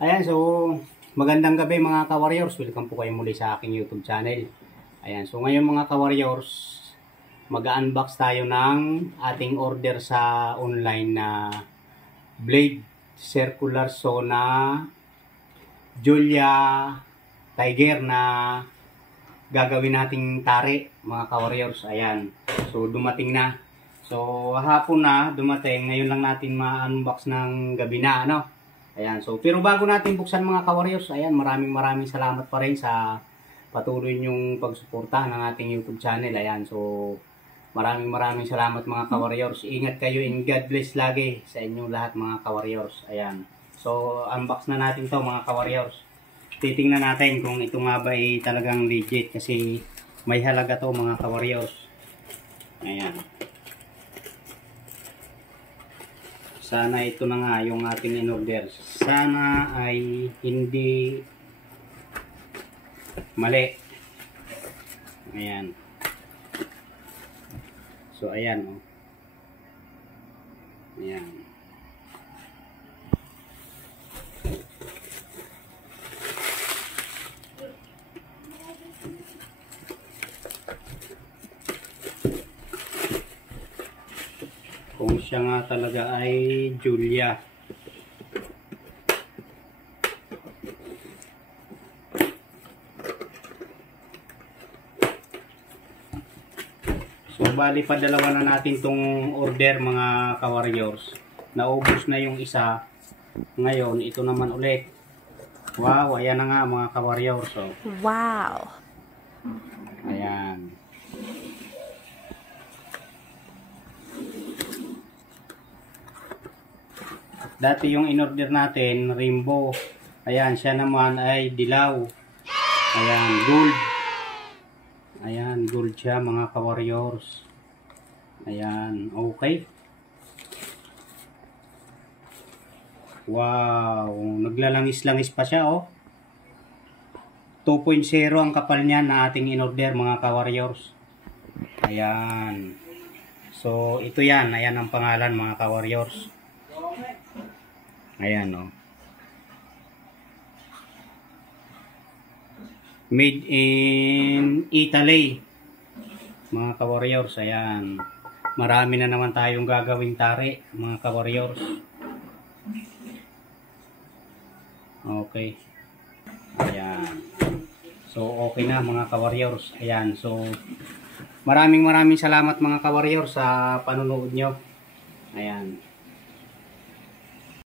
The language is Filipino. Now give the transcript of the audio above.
Ayan, so magandang gabi mga ka-warriors. Welcome po kayo muli sa aking YouTube channel. Ayan, so ngayon mga ka-warriors, mag-unbox tayo ng ating order sa online na Blade Circular Sona Julia Tiger na gagawin nating tari mga ka-warriors. Ayan, so dumating na. So hapon na dumating, ngayon lang natin ma-unbox ng gabi na, ano? Ayan, so pero bago natin buksan mga ka-warriors, ayan, maraming salamat pa rin sa patuloy niyong pagsuporta ng ating YouTube channel. Ayan, so maraming salamat mga ka-warriors. Ingat kayo and God bless lagi sa inyong lahat mga ka-warriors. Ayan, so unbox na natin to mga ka-warriors. Titingnan natin kung ito nga ba ay talagang legit kasi may halaga to mga ka-warriors. Ayan. Sana ito na nga yung ating in-order. Sana ay hindi mali. Ayan. So, ayan. Oh. Ayan. Kung siya nga talaga ay Julia. So bali pa dalawa na natin tong order mga ka-warriors. Naubos na yung isa. Ngayon ito naman ulit. Wow, ayan na nga mga ka-warriors. So, wow. Ayan. Dati yung in-order natin, rainbow. Ayan, siya naman ay dilaw. Ayan, gold. Ayan, gold siya mga ka-warriors. Ayan, okay. Wow, naglalangis-langis pa siya, oh. 2.0 ang kapal niya na ating in-order mga ka-warriors. Ayan. So, ito yan. Ayan ang pangalan mga ka-warriors. Ayan, oh. Made in Italy. Mga ka-warriors, ayan. Marami na naman tayong gagawing tari, mga ka-warriors. Okay. Ayan. So, okay na mga ka-warriors. Ayan, so maraming salamat mga ka-warriors sa panonood nyo. Ayan.